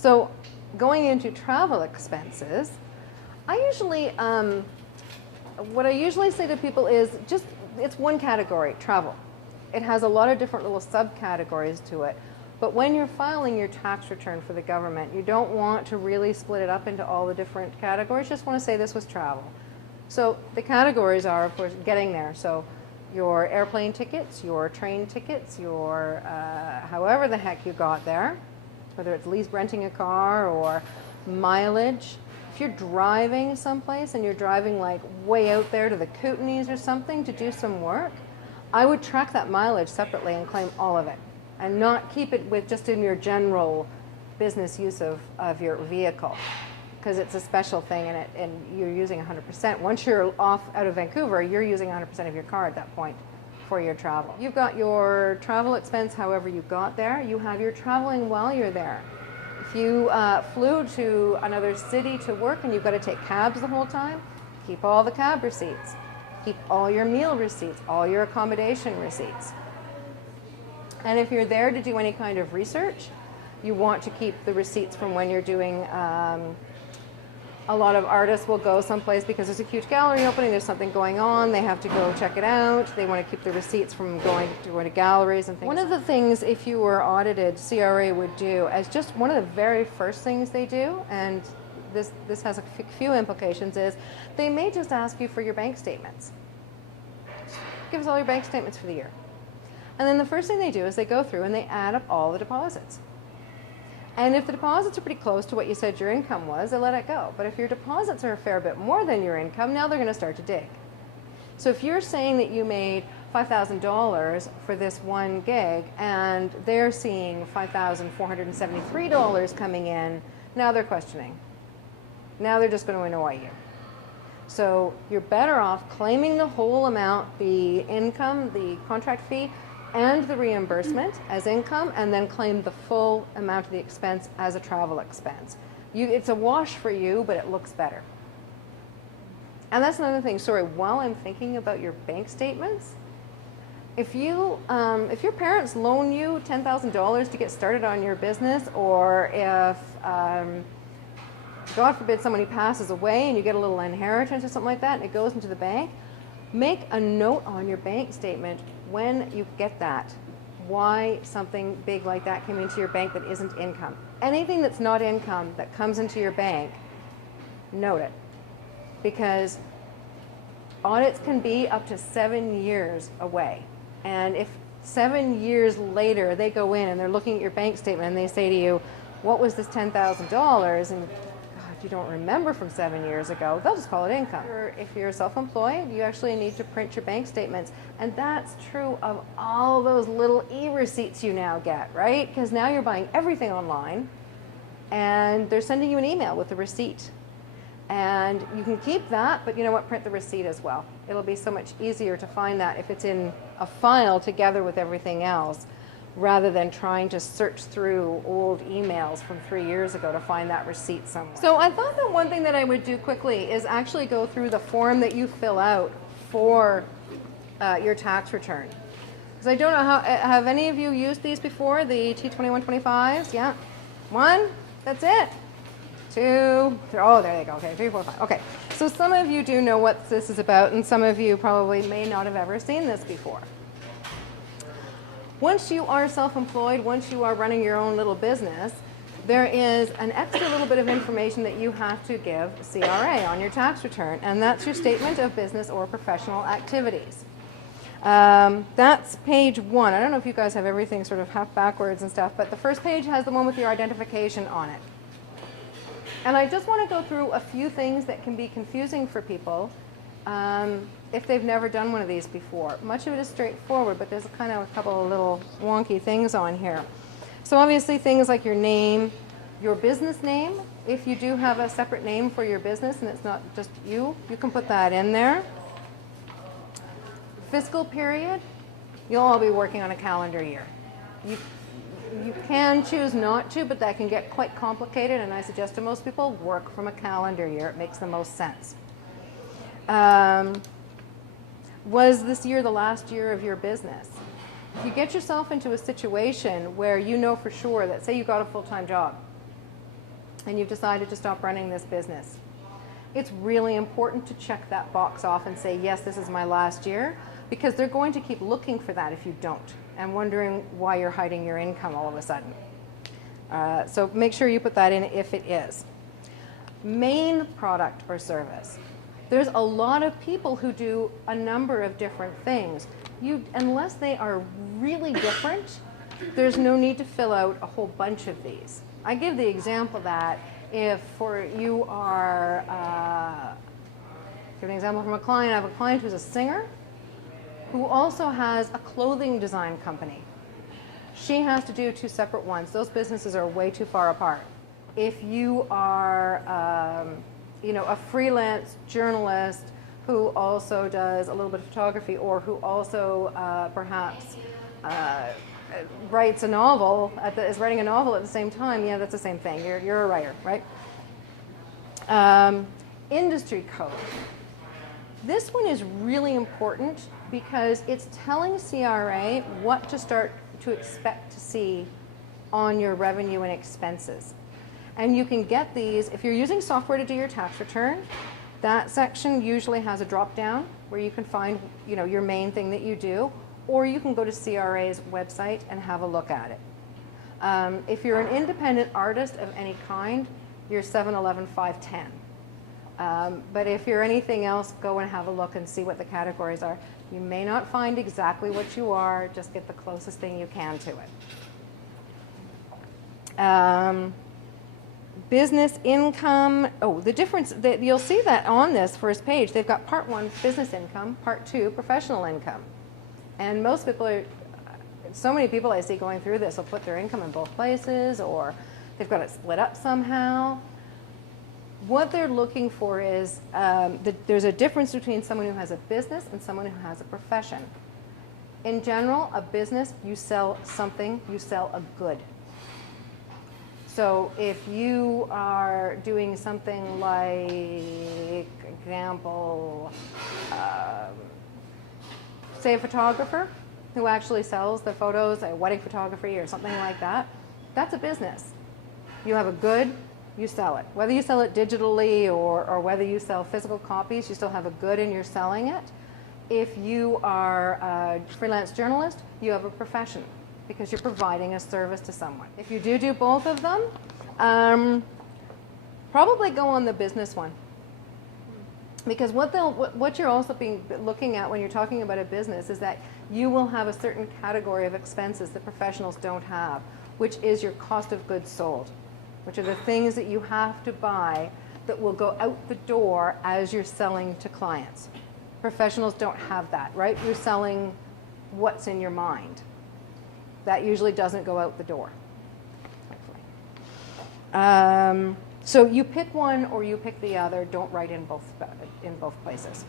So going into travel expenses, I usually, what I usually say to people is just, it's one category, travel. It has a lot of different little subcategories to it. But when you're filing your tax return for the government, you don't want to really split it up into all the different categories. You just want to say this was travel. So the categories are, of course, getting there. So your airplane tickets, your train tickets, your however the heck you got there, whether it's renting a car or mileage. If you're driving someplace and you're driving like way out there to the Kootenays or something to do some work, I would track that mileage separately and claim all of it, and not keep it with just in your general business use of your vehicle, because it's a special thing and you're using 100%. Once you're off out of Vancouver, you're using 100% of your car at that point for your travel. You've got your travel expense however you got there. You have your traveling while you're there. If you flew to another city to work and you've got to take cabs the whole time, keep all the cab receipts. Keep all your meal receipts, all your accommodation receipts. And if you're there to do any kind of research, you want to keep the receipts from when you're doing, a lot of artists will go someplace because there's a huge gallery opening, there's something going on, they have to go check it out, they want to keep the receipts from going to galleries and things. One of the things, if you were audited, CRA would do as just one of the very first things they do, and this has a few implications, is they may just ask you for your bank statements. Give us all your bank statements for the year. And then the first thing they do is they go through and they add up all the deposits. And if the deposits are pretty close to what you said your income was, they let it go. But if your deposits are a fair bit more than your income, now they're going to start to dig. So if you're saying that you made $5,000 for this one gig and they're seeing $5,473 coming in, now they're questioning. Now they're just going to annoy you. So you're better off claiming the whole amount, the income, the contract fee, and the reimbursement as income, and then claim the full amount of the expense as a travel expense. It's a wash for you, but it looks better. And that's another thing, sorry, while I'm thinking about your bank statements, if your parents loan you $10,000 to get started on your business, or if, God forbid, somebody passes away and you get a little inheritance or something like that and it goes into the bank, make a note on your bank statement when you get that, why something big like that came into your bank that isn't income. Anything that's not income that comes into your bank, note it. Because audits can be up to 7 years away. And if 7 years later they go in and they're looking at your bank statement and they say to you, what was this $10,000? And you don't remember from 7 years ago, they'll just call it income. If you're self-employed, you actually need to print your bank statements. And that's true of all those little e-receipts you now get, right? Because now you're buying everything online and they're sending you an email with the receipt. And you can keep that, but you know what, print the receipt as well. It'll be so much easier to find that if it's in a file together with everything else, rather than trying to search through old emails from 3 years ago to find that receipt somewhere. So I thought that one thing that I would do quickly is actually go through the form that you fill out for your tax return. Because I don't know have any of you used these before, the T2125s? Yeah? 1, that's it. 2, 3, oh, there they go. Okay, 3, 4, 5. Okay, so some of you do know what this is about, and some of you probably may not have ever seen this before. Once you are self-employed, once you are running your own little business, there is an extra little bit of information that you have to give CRA on your tax return, and that's your statement of business or professional activities. That's page 1. I don't know if you guys have everything sort of half backwards and stuff, but the first page has the one with your identification on it. And I just want to go through a few things that can be confusing for people if they've never done one of these before. Much of it is straightforward, but there's kind of a couple of little wonky things on here. So obviously things like your name, your business name. If you do have a separate name for your business and it's not just you can put that in there. Fiscal period, you'll all be working on a calendar year. You can choose not to, but that can get quite complicated, and I suggest to most people work from a calendar year. It makes the most sense. Was this year the last year of your business? If you get yourself into a situation where you know for sure that, say you got a full-time job and you've decided to stop running this business. It's really important to check that box off and say, yes, this is my last year, because they're going to keep looking for that if you don't, and wondering why you're hiding your income all of a sudden. So make sure you put that in if it is. Main product or service. There's a lot of people who do a number of different things. Unless they are really different, there's no need to fill out a whole bunch of these. I give the example that if you are, give an example from a client. I have a client who's a singer who also has a clothing design company. She has to do two separate ones. Those businesses are way too far apart. If you are, a freelance journalist who also does a little bit of photography, or who also perhaps writes a novel, is writing a novel at the same time, yeah, that's the same thing. You're a writer, right? Industry code. This one is really important because it's telling CRA what to start to expect to see on your revenue and expenses. And you can get these, if you're using software to do your tax return, that section usually has a drop down where you can find your main thing that you do, or you can go to CRA's website and have a look at it. If you're an independent artist of any kind, you're 711-510. But if you're anything else, go and have a look and see what the categories are. You may not find exactly what you are, just get the closest thing you can to it. Business income, the difference, you'll see that on this first page, they've got part 1, business income, part 2, professional income. And most people so many people I see going through this will put their income in both places, or they've got it split up somehow. What they're looking for is there's a difference between someone who has a business and someone who has a profession. In general, a business, you sell something, you sell a good. So if you are doing something like, example, say a photographer who actually sells the photos, wedding photography or something like that, that's a business. You have a good, you sell it. Whether you sell it digitally or whether you sell physical copies, you still have a good and you're selling it. If you are a freelance journalist, you have a profession because you're providing a service to someone. If you do both of them, probably go on the business one. Because what you're also looking at when you're talking about a business is that you will have a certain category of expenses that professionals don't have, which is your cost of goods sold, which are the things that you have to buy that will go out the door as you're selling to clients. Professionals don't have that, right? You're selling what's in your mind. That usually doesn't go out the door, hopefully. So you pick one or you pick the other. Don't write in both places.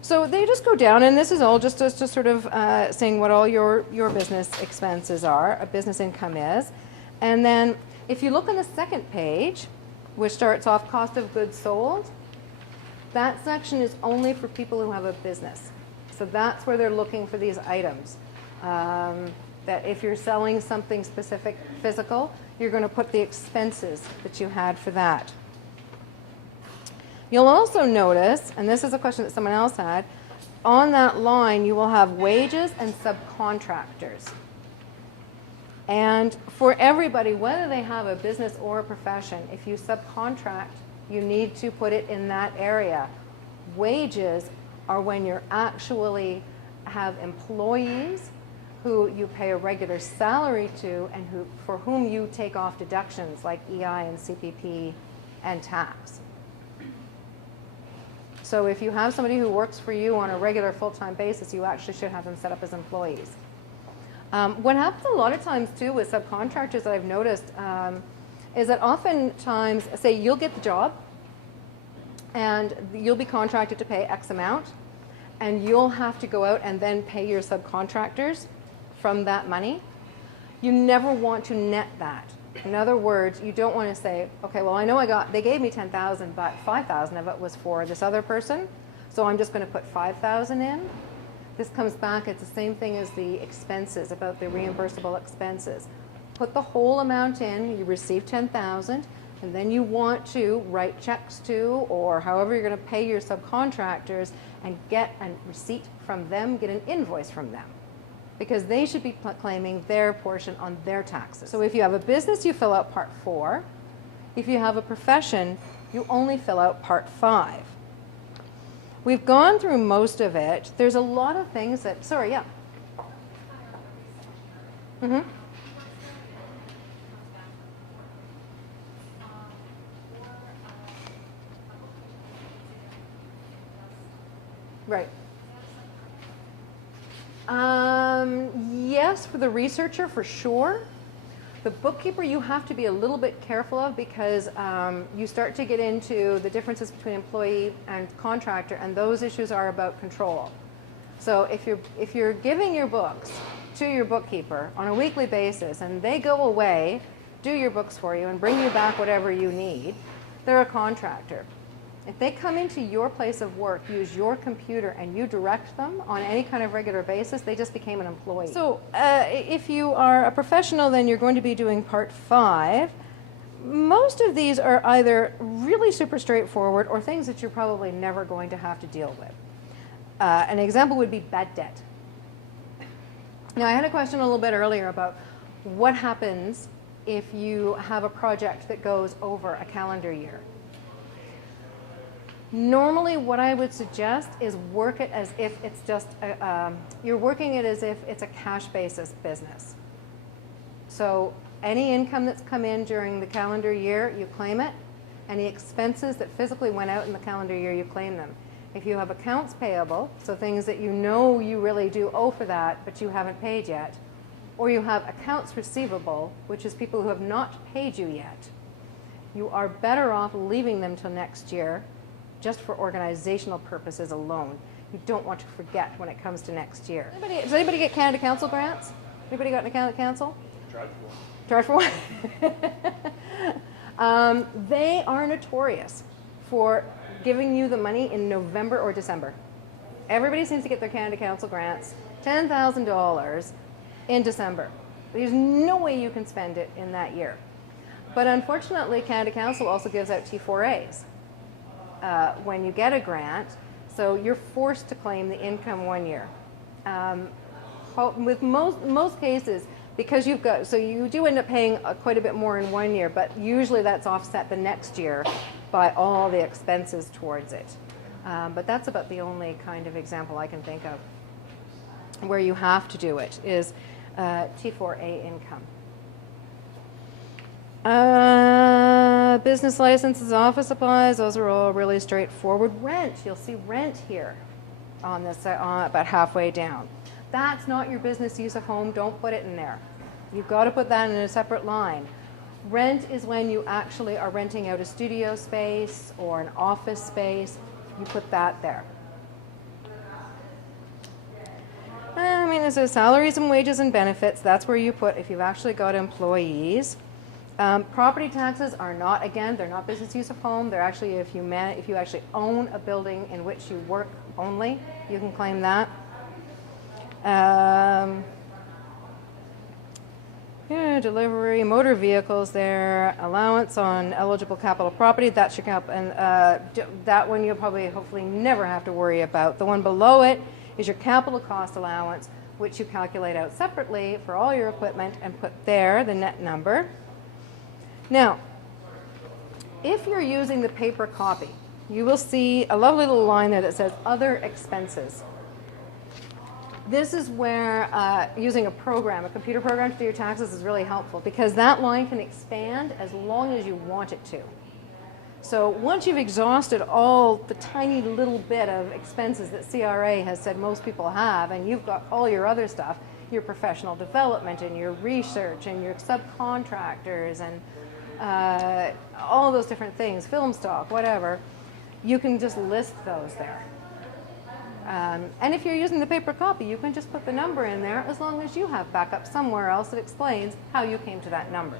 So they just go down, and this is all just sort of saying what all your business expenses are, a business income is. And then if you look on the second page, which starts off cost of goods sold, that section is only for people who have a business. So that's where they're looking for these items. That if you're selling something specific physical, you're going to put the expenses that you had for that. You'll also notice, and this is a question that someone else had, on that line you will have wages and subcontractors. And for everybody, whether they have a business or a profession, if you subcontract, you need to put it in that area. Wages are when you actually have employees who you pay a regular salary to and for whom you take off deductions like EI and CPP and tax. So if you have somebody who works for you on a regular full-time basis, you actually should have them set up as employees. What happens a lot of times too with subcontractors that I've noticed is that oftentimes, say you'll get the job and you'll be contracted to pay X amount, and you'll have to go out and then pay your subcontractors from that money. You never want to net that. In other words, you don't want to say, okay, well, I know they gave me 10,000, but 5,000 of it was for this other person, so I'm just going to put 5,000 in. This comes back, it's the same thing as the expenses, about the reimbursable expenses. put the whole amount in, you receive 10,000, and then you want to write checks to, or however you're going to pay your subcontractors, and get a receipt from them, get an invoice from them, because they should be claiming their portion on their taxes. So if you have a business, you fill out Part 4. If you have a profession, you only fill out Part 5. We've gone through most of it. There's a lot of things that, sorry, yeah. Mm-hmm. Right. Yes, for the researcher, for sure. The bookkeeper, you have to be a little bit careful of, because you start to get into the differences between employee and contractor, and those issues are about control. So if you're giving your books to your bookkeeper on a weekly basis, and they go away, do your books for you, and bring you back whatever you need, they're a contractor. If they come into your place of work, use your computer, and you direct them on any kind of regular basis, they just became an employee. So if you are a professional, then you're going to be doing Part 5. Most of these are either really super straightforward or things that you're probably never going to have to deal with. An example would be bad debt. Now, I had a question a little bit earlier about what happens if you have a project that goes over a calendar year. Normally, what I would suggest is work it as if it's just, you're working it as if it's a cash basis business. So any income that's come in during the calendar year, you claim it. Any expenses that physically went out in the calendar year, you claim them. If you have accounts payable, so things that you know you really do owe for that, but you haven't paid yet, or you have accounts receivable, which is people who have not paid you yet, you are better off leaving them till next year, just for organizational purposes alone. You don't want to forget when it comes to next year. Does anybody get Canada Council grants? Anybody got a Canada Council? Tried for one. They are notorious for giving you the money in November or December. Everybody seems to get their Canada Council grants, $10,000 in December. There's no way you can spend it in that year. But unfortunately, Canada Council also gives out T4As. When you get a grant, so you're forced to claim the income 1 year. With most cases, because you've got, so you do end up paying quite a bit more in 1 year, but usually that's offset the next year by all the expenses towards it. But that's about the only kind of example I can think of where you have to do it, is T4A income. Business licenses, office supplies, those are all really straightforward. Rent, you'll see rent here on this, about halfway down. That's not your business use of home, don't put it in there. You've got to put that in a separate line. Rent is when you actually are renting out a studio space or an office space, you put that there. I mean, this is salaries and wages and benefits, that's where you put if you've actually got employees. Property taxes are not, again, they're not business use of home. They're actually if you actually own a building in which you work only, you can claim that. Delivery, motor vehicles there, allowance on eligible capital property, that's your and that one you'll probably hopefully never have to worry about. The one below it is your capital cost allowance, which you calculate out separately for all your equipment and put there the net number. Now, if you're using the paper copy, you will see a lovely little line there that says other expenses. This is where using a program, a computer program to do your taxes is really helpful, because that line can expand as long as you want it to. So once you've exhausted all the tiny little bit of expenses that CRA has said most people have, and you've got all your other stuff, your professional development and your research and your subcontractors and all those different things, film stock, whatever, you can just list those there. And if you're using the paper copy, you can just put the number in there as long as you have backup somewhere else that explains how you came to that number.